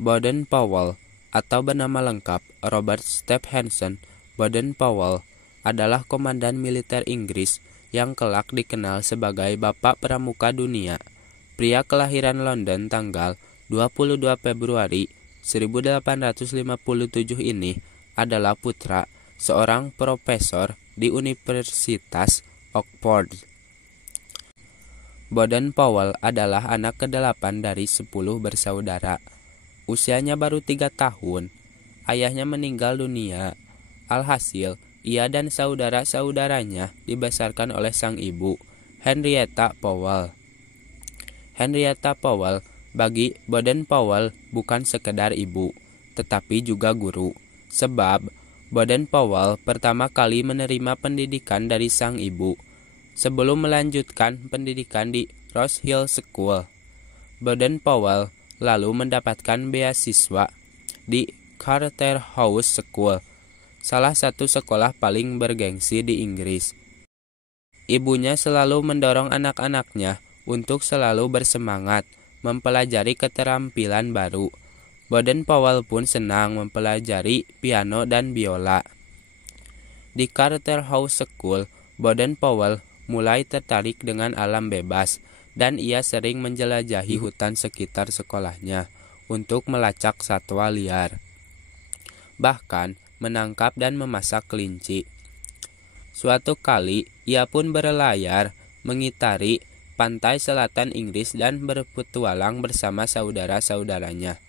Baden-Powell atau bernama lengkap Robert Stephenson Baden-Powell adalah komandan militer Inggris yang kelak dikenal sebagai Bapak Pramuka Dunia. Pria kelahiran London tanggal 22 Februari 1857 ini adalah putra seorang profesor di Universitas Oxford. Baden-Powell adalah anak ke-8 dari 10 bersaudara. Usianya baru 3 tahun. Ayahnya meninggal dunia. Alhasil, ia dan saudara-saudaranya dibesarkan oleh sang ibu, Henrietta Powell. Henrietta Powell bagi Baden-Powell bukan sekedar ibu, tetapi juga guru. Sebab Baden-Powell pertama kali menerima pendidikan dari sang ibu sebelum melanjutkan pendidikan di Rose Hill School. Baden-Powell lalu mendapatkan beasiswa di Charterhouse School, salah satu sekolah paling bergengsi di Inggris. Ibunya selalu mendorong anak-anaknya untuk selalu bersemangat mempelajari keterampilan baru. Baden-Powell pun senang mempelajari piano dan biola. Di Charterhouse School, Baden-Powell mulai tertarik dengan alam bebas, dan ia sering menjelajahi hutan sekitar sekolahnya untuk melacak satwa liar, bahkan menangkap dan memasak kelinci. Suatu kali, ia pun berlayar mengitari pantai selatan Inggris dan berpetualang bersama saudara-saudaranya.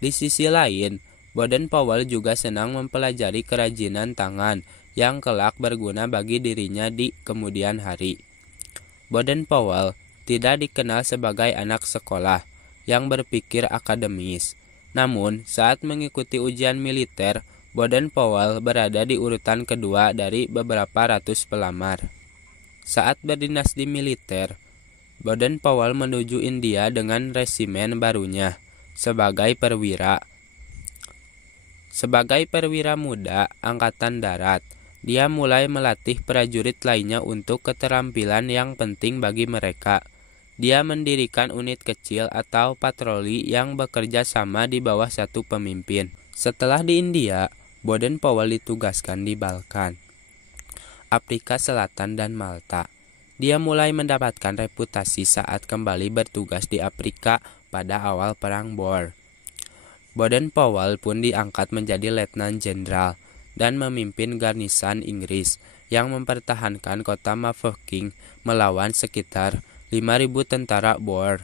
Di sisi lain, Baden-Powell juga senang mempelajari kerajinan tangan yang kelak berguna bagi dirinya di kemudian hari. Baden-Powell tidak dikenal sebagai anak sekolah yang berpikir akademis. Namun, saat mengikuti ujian militer, Baden-Powell berada di urutan kedua dari beberapa ratus pelamar. Saat berdinas di militer, Baden-Powell menuju India dengan resimen barunya sebagai perwira. Sebagai perwira muda Angkatan Darat, dia mulai melatih prajurit lainnya untuk keterampilan yang penting bagi mereka. Dia mendirikan unit kecil atau patroli yang bekerja sama di bawah satu pemimpin. Setelah di India, Baden-Powell ditugaskan di Balkan, Afrika Selatan, dan Malta. Dia mulai mendapatkan reputasi saat kembali bertugas di Afrika pada awal Perang Boer. Baden-Powell pun diangkat menjadi letnan jenderal dan memimpin garnisan Inggris yang mempertahankan kota Mafeking melawan sekitar 5.000 tentara Boer.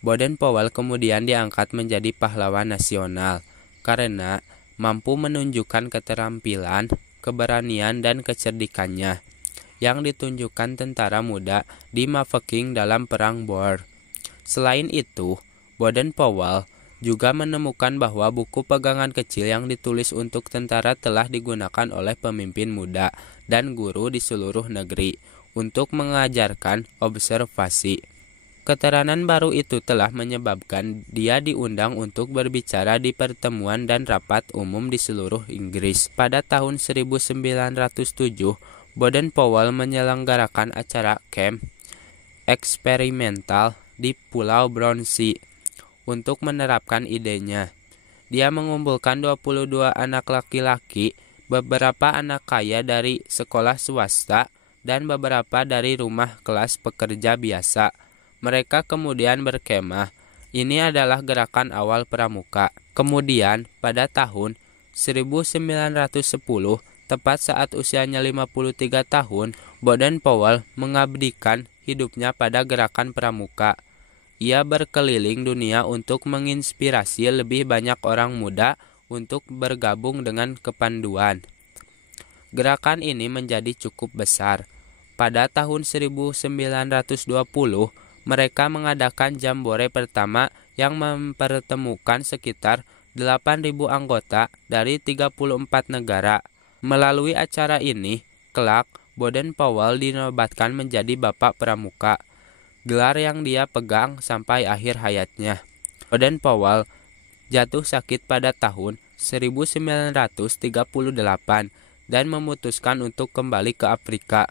Baden-Powell kemudian diangkat menjadi pahlawan nasional karena mampu menunjukkan keterampilan, keberanian, dan kecerdikannya yang ditunjukkan tentara muda di Mafeking dalam Perang Boer. Selain itu, Baden-Powell juga menemukan bahwa buku pegangan kecil yang ditulis untuk tentara telah digunakan oleh pemimpin muda dan guru di seluruh negeri untuk mengajarkan observasi. Keterangan baru itu telah menyebabkan dia diundang untuk berbicara di pertemuan dan rapat umum di seluruh Inggris. Pada tahun 1907, Baden-Powell menyelenggarakan acara camp eksperimental di Pulau Brownsea untuk menerapkan idenya. Dia mengumpulkan 22 anak laki-laki, beberapa anak kaya dari sekolah swasta, dan beberapa dari rumah kelas pekerja biasa. Mereka kemudian berkemah. Ini adalah gerakan awal pramuka. Kemudian, pada tahun 1910, tepat saat usianya 53 tahun, Baden-Powell mengabdikan hidupnya pada gerakan pramuka. Ia berkeliling dunia untuk menginspirasi lebih banyak orang muda untuk bergabung dengan kepanduan. Gerakan ini menjadi cukup besar. Pada tahun 1920, mereka mengadakan jambore pertama yang mempertemukan sekitar 8.000 anggota dari 34 negara. Melalui acara ini, kelak Baden-Powell dinobatkan menjadi Bapak Pramuka, gelar yang dia pegang sampai akhir hayatnya. Baden-Powell jatuh sakit pada tahun 1938 dan memutuskan untuk kembali ke Afrika,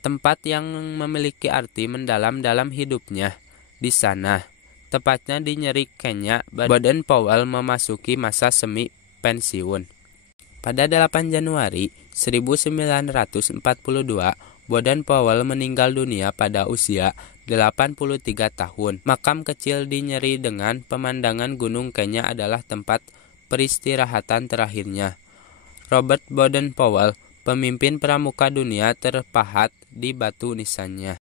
tempat yang memiliki arti mendalam dalam hidupnya. Di sana, Tepatnya di Nyeri, Kenya, Baden-Powell memasuki masa semi pensiun. Pada 8 Januari 1942, Baden-Powell meninggal dunia pada usia 83 tahun. Makam kecil di Nyeri dengan pemandangan Gunung Kenya adalah tempat peristirahatan terakhirnya. Robert Baden-Powell, pemimpin pramuka dunia, terpahat di batu nisannya.